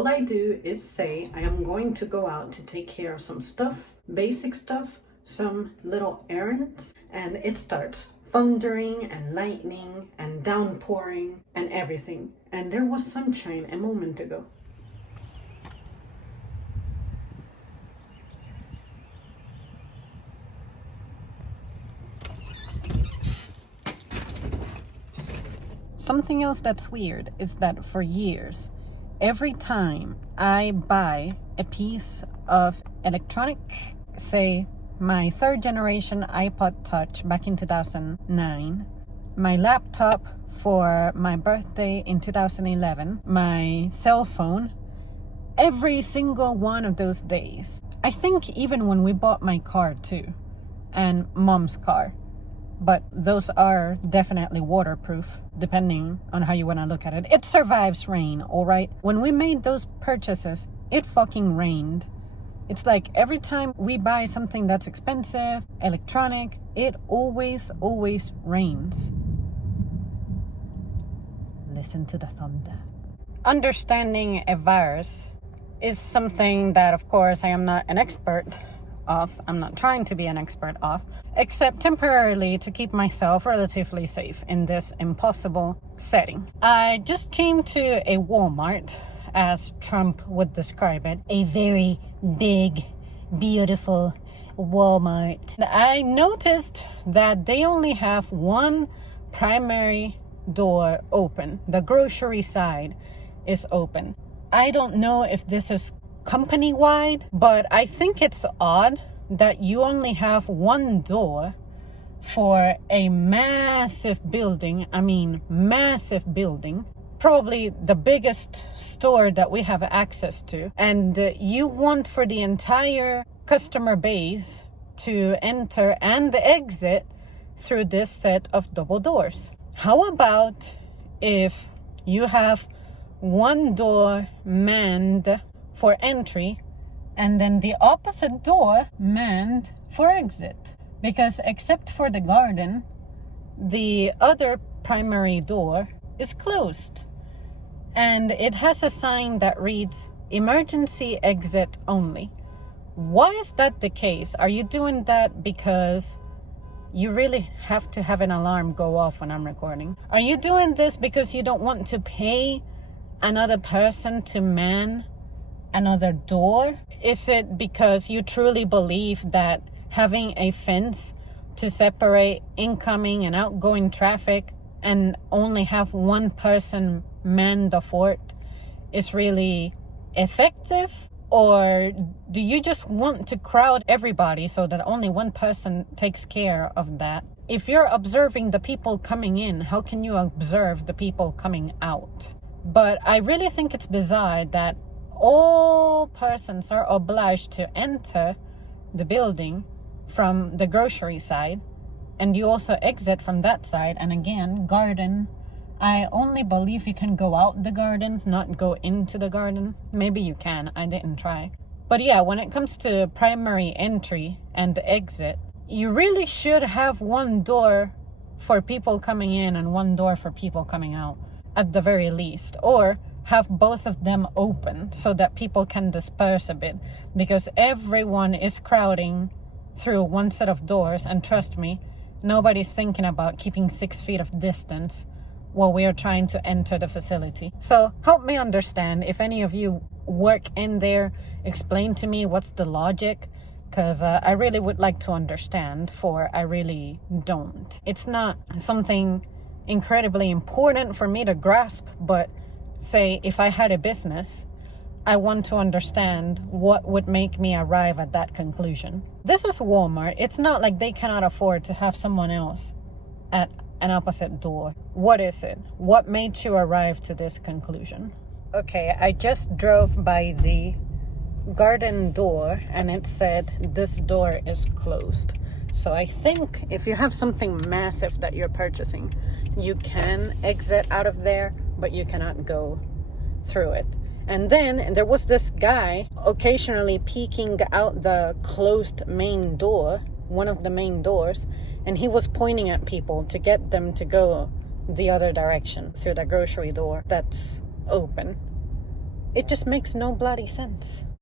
all I do is say I am going to go out to take care of some stuff, basic stuff, some little errands, and it starts thundering and lightning and downpouring and everything. And there was sunshine a moment ago. Something else that's weird is that for years, every time I buy a piece of electronic, say my third generation iPod Touch back in 2009, my laptop for my birthday in 2011, my cell phone, every single one of those days, I think even when we bought my car too, and mom's car, but those are definitely waterproof, depending on how you want to look at it. It survives rain, all right? When we made those purchases, it fucking rained. It's like every time we buy something that's expensive, electronic, it always rains. Listen to the thunder. Understanding a virus is something that, of course, I am not an expert of. I'm not trying to be an expert of, except temporarily to keep myself relatively safe in this impossible setting. I just came to a Walmart, as Trump would describe it, a very big, beautiful Walmart. I noticed that they only have one primary door open. The grocery side is open. I don't know if this is company-wide, but I think it's odd that you only have one door for a massive building. I mean, massive building. Probably the biggest store that we have access to. And you want for the entire customer base to enter and exit through this set of double doors. How about if you have one door manned for entry and then the opposite door manned for exit? Because except for the garden, the other primary door is closed. And it has a sign that reads, emergency exit only. Why is that the case? Are you doing that because you really have to have an alarm go off when I'm recording? Are you doing this because you don't want to pay another person to man another door? Is it because you truly believe that having a fence to separate incoming and outgoing traffic and only have one person man the fort is really effective? Or do you just want to crowd everybody so that only one person takes care of that? If you're observing the people coming in, how can you observe the people coming out? But I really think it's bizarre that all persons are obliged to enter the building from the grocery side, and you also exit from that side. And again, garden, I only believe you can go out the garden, not go into the garden. Maybe you can, I didn't try. But yeah, when it comes to primary entry and exit, you really should have one door for people coming in and one door for people coming out, at the very least. Or have both of them open so that people can disperse a bit, because everyone is crowding through one set of doors, and trust me, nobody's thinking about keeping 6 feet of distance while we are trying to enter the facility. So help me understand. If any of you work in there, explain to me what's the logic, because I really would like to understand, for I really don't. It's not something incredibly important for me to grasp, but say if I had a business, I want to understand what would make me arrive at that conclusion. This is Walmart. It's not like they cannot afford to have someone else at an opposite door. What is it? What made you arrive to this conclusion? Okay, I just drove by the garden door and it said this door is closed. So I think if you have something massive that you're purchasing, you can exit out of there, but you cannot go through it. And then there was this guy occasionally peeking out the closed main door, one of the main doors, and he was pointing at people to get them to go the other direction through the grocery door that's open. It just makes no bloody sense.